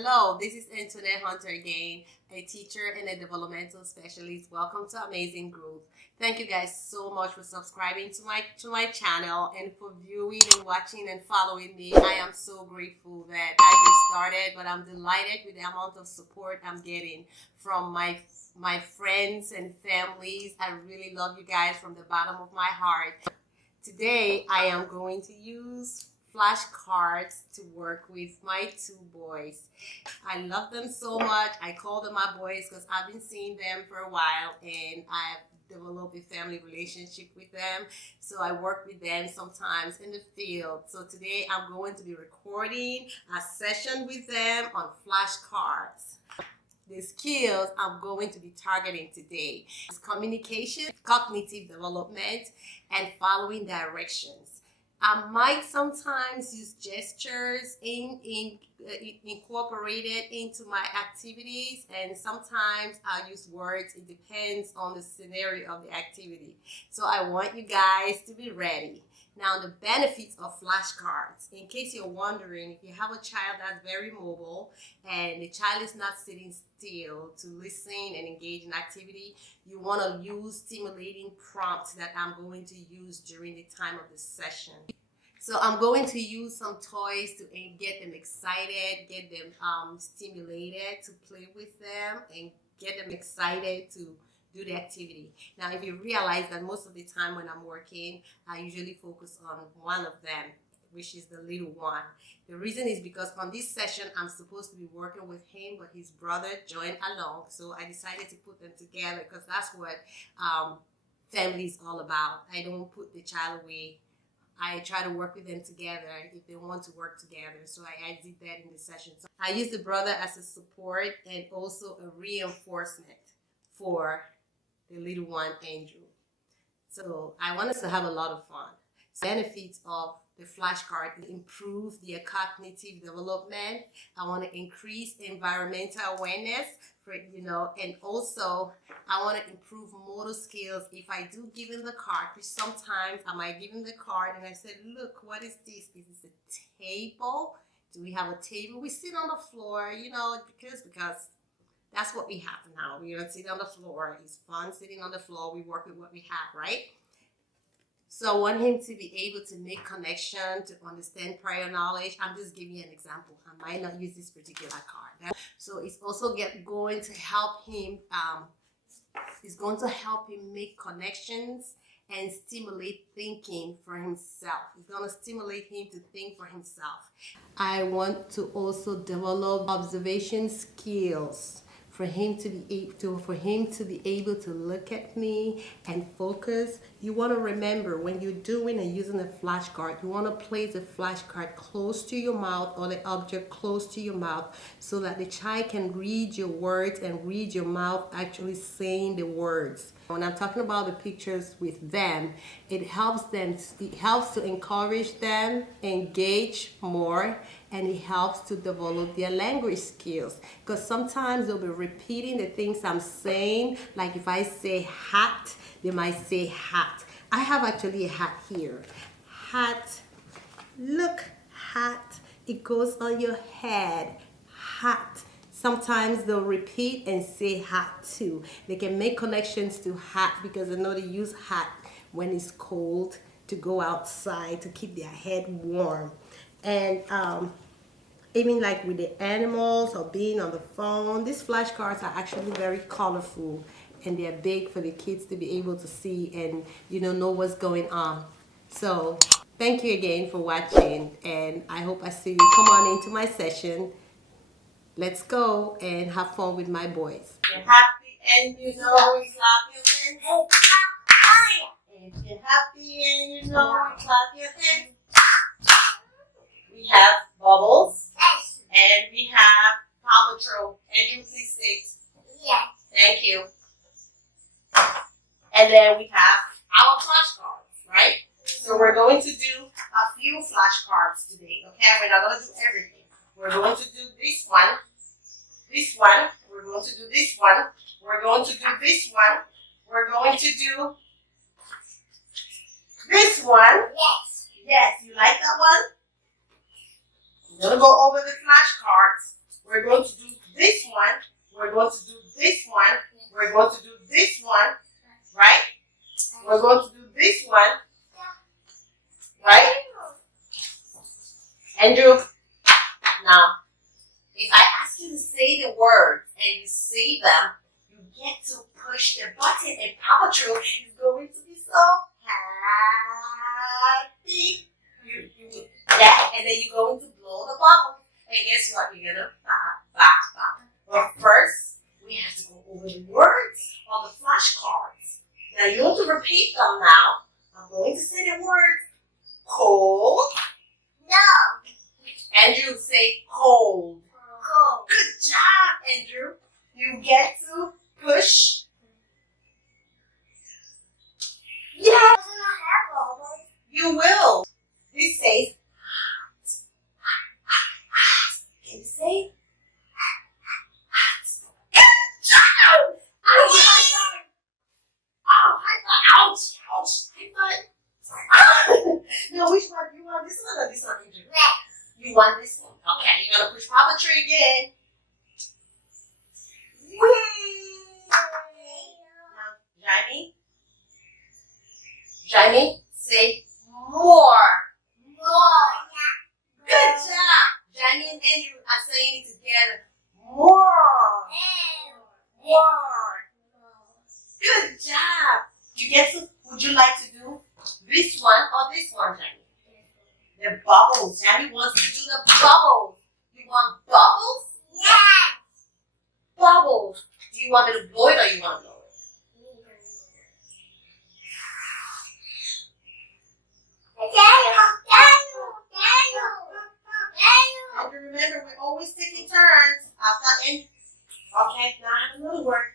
Hello, this is Antoinette Hunter again, a teacher and a developmental specialist. Welcome to Amazing Growth. Thank you guys so much for subscribing to my channel and for viewing and watching and following me. I am so grateful that I just started, but I'm delighted with the amount of support I'm getting from my friends and families. I really love you guys from the bottom of my heart. Today, I am going to use flashcards to work with my two boys. I love them so much. I call them my boys because I've been seeing them for a while and I've developed a family relationship with them. So I work with them sometimes in the field. So today I'm going to be recording a session with them on flashcards. The skills I'm going to be targeting today is communication, cognitive development, and following directions. I might sometimes use gestures incorporated into my activities, and sometimes I'll use words. It depends on the scenario of the activity. So I want you guys to be ready. Now, the benefits of flashcards. In case you're wondering, if you have a child that's very mobile and the child is not sitting still to listen and engage in activity, you want to use stimulating prompts that I'm going to use during the time of the session. So I'm going to use some toys to get them excited, get them stimulated to play with them, and get them excited to do the activity. Now, if you realize that most of the time when I'm working, I usually focus on one of them, which is the little one. The reason is because on this session, I'm supposed to be working with him, but his brother joined along. So I decided to put them together because that's what family is all about. I don't put the child away. I try to work with them together if they want to work together. So I did that in the session. So I use the brother as a support and also a reinforcement for the little one, Andrew. So I want us to have a lot of fun. Benefits of the flashcard: improve their cognitive development. I want to increase environmental awareness and also I want to improve motor skills. If I do give him the card, which sometimes I might give him the card and I said, look, what is this? Is this a table? Do we have a table? We sit on the floor, because that's what we have now. We don't sit on the floor. It's fun sitting on the floor. We work with what we have, right? So I want him to be able to make connection, to understand prior knowledge. I'm just giving you an example. I might not use this particular card. So it's also going to help him. It's going to help him make connections and stimulate thinking for himself. It's going to stimulate him to think for himself. I want to also develop observation skills. For him to be able to look at me and focus. You want to remember when you're doing and using a flashcard, you want to place the flashcard close to your mouth or the object close to your mouth so that the child can read your words and read your mouth actually saying the words. When I'm talking about the pictures with them, it helps to encourage them, engage more, and it helps to develop their language skills. Because sometimes they'll be repeating the things I'm saying. Like if I say hat, they might say hat. I have actually a hat here. Hat, look, hat. It goes on your head. Hat. Sometimes they'll repeat and say hat too. They can make connections to hat because they know they use hat when it's cold to go outside to keep their head warm. And even like with the animals or being on the phone, these flashcards are actually very colorful and they're big for the kids to be able to see and know what's going on. So thank you again for watching, and I hope I see you come on into my session. Let's go and have fun with my boys. You're happy and you know we clap your hands. If you're happy and you know we clap your hands. We have bubbles. Yes. And we have Paw Patrol. Andrew, please sit. Yes. Thank you. And then we have our flashcards, right? So we're going to do a few flashcards today, okay? We're not going to do everything. We're going to do this one. This one, we're going to do this one, we're going to do this one, we're going to do this one. Yes, you like that one? I'm going to go over the flashcards We're going to do this one. We're going to do this one. We're going to do this one. Right? We're going to do this one. Right? Andrew, now, if I ask you to say the words and you say them, you get to push the button and Papa Joe is going to be so happy. You do that, and then you're going to blow the bubble. And guess what? You're going to bop. But first, we have to go over the words on the flashcards. Now, you want to repeat them now. I'm going to say the words. Cold. No. Andrew, say cold. Cold. Good job, Andrew. You get to push. Yeah. You will. This says hot. Can you say hot? Good job. Oh, ouch. No, which one? You want this one or this one, Andrew? You want this one? Okay, you're gonna push Papa Tree again. Whee! Now, Jamie, say more. Good job. Jamie and Andrew are saying it together. More. Good job. You get to? Would you like to do this one or this one, Jamie? The bubbles. Jamie wants to do the bubbles. You want bubbles? Yes. Bubbles. Do you want me to blow it or you want to blow it? And remember, we're always taking turns. After in. Okay, now I have another word.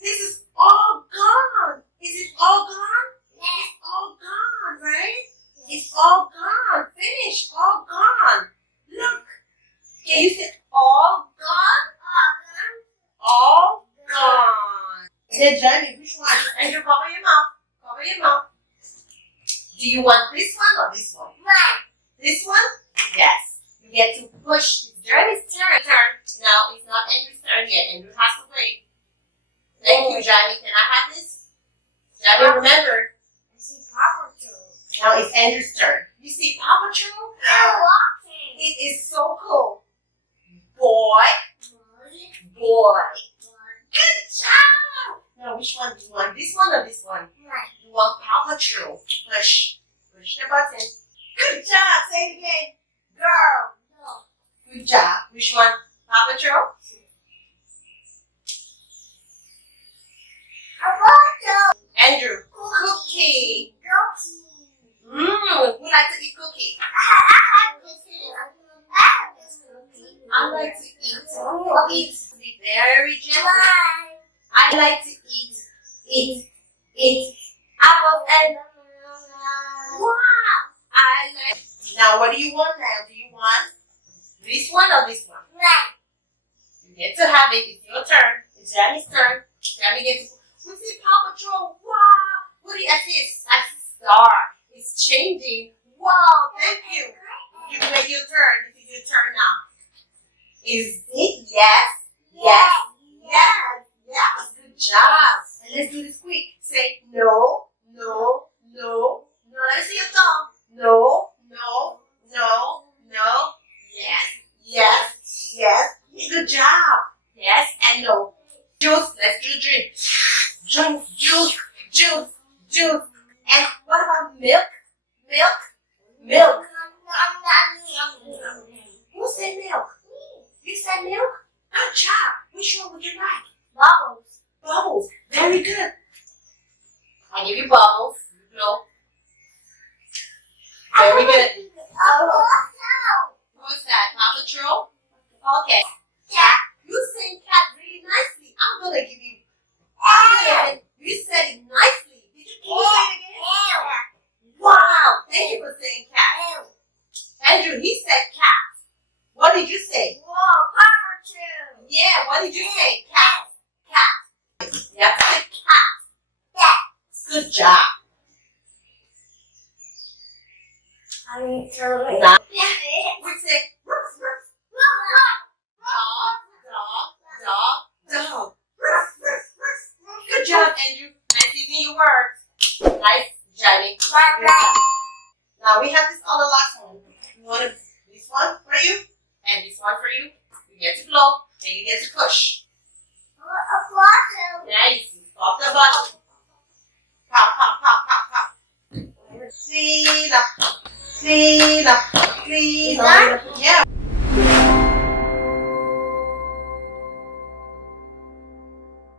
This is all gone. Is it all gone? Yes. It's all gone, right? It's all gone. Finished. All gone. Look. Can you say all gone? All gone. Then Jamie, which one? Andrew, cover your mouth. Do you want this one or this one? This one? Yes. You get to push. It's Jamie's turn. No, it's not Andrew's turn yet. Andrew has to wait. Thank you, Jamie. Can I have this? Jamie, remember. I see Papa Joe. Now it's Andrew's turn. You see Papa Joe? It is so cool. Boy. Good job. Now, which one do you want? This one or this one? You want Papa Joe. Push the button. Good job. Say it again. Girl. No. Good job. Which one? Papa Joe? Andrew, cookie. Who like to eat cookie? I like to eat. Be very gentle. I like to eat. Apples and wow. I like. Now, what do you want now? Do you want this one or this one? You get to have it. It's your turn. It's Jamie's turn. Jamie gets to. We see Paw Patrol. Wow. What do you see? I see star. It's changing. Wow. Thank you. You make your turn. This is your turn now. Is it yes? Yes. Good job. And let's do this quick. Say no. Let me see your thumb. No. Yes. Good job. Yes and no. Juice. Let's do drink. Juice. And what about milk? Who said milk? You said milk? Good job. Which one would you like? Bubbles. Very good. I give you bubbles. No. Very good. Who's that? Paw Patrol? Okay. Cat. You sing cat really nicely. I'm gonna give you. You said it nicely. Can you say it again? Wow. Thank you for saying cat. Andrew, he said cat. What did you say? Yeah, what did you say? Cat. You have to say cat. Good job. Now, we say no. job, Andrew. Nice using your words. Nice, Johnny. Now we have this other last one. You want this one for you and this one for you. You get to blow and you get to push. Nice. Pop the bottle. Pop, pop, pop, pop, pop. Clean up. Clean up. Clean up. Yeah.